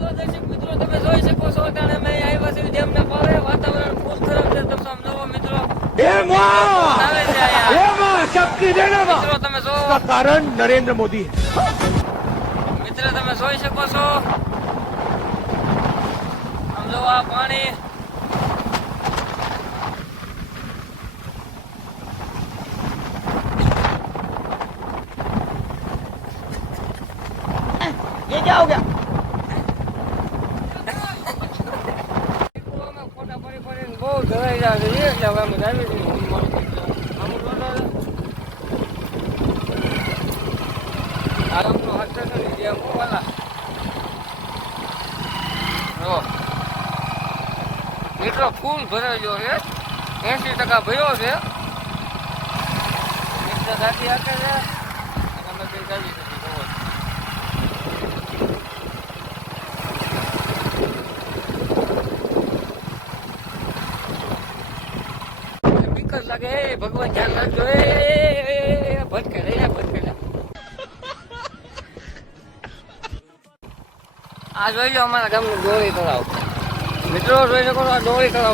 દર્શક મિત્રો તમે જોઈ શકો છો અત્યારે અમે આવ્યા છીએ ડેમને પાળે વાતાવરણ ફૂલ ખરાબ છે તમે સમજો મિત્રો આવે છે આયા શક્તિ દેના મિત્રો તમે જો કારણ નરેન્દ્ર મોદી મિત્ર તમે જોઈ શકો છો સમજો આ પાણી ये क्या हो गया? ફોટા પડી પડીને બહુ ધરાઈ જાય છે એટલે હવે અમે જાવી છીએ આરામનો હાથ છે ને જે મોવાલા જો મિત્રો ફૂલ ભરાઈ ગયો છે 80% ભર્યો છે મિત્ર સાથી આપે છે અને અમે કઈ જાવી શકીએ લાગે ભગવાન ધ્યાન રાખજો ભટકે આ જોઈ લો અમારા ગામનું ડોળી તળાવ મિત્રો જોઈ શકો છો આ ડોળી તળાવ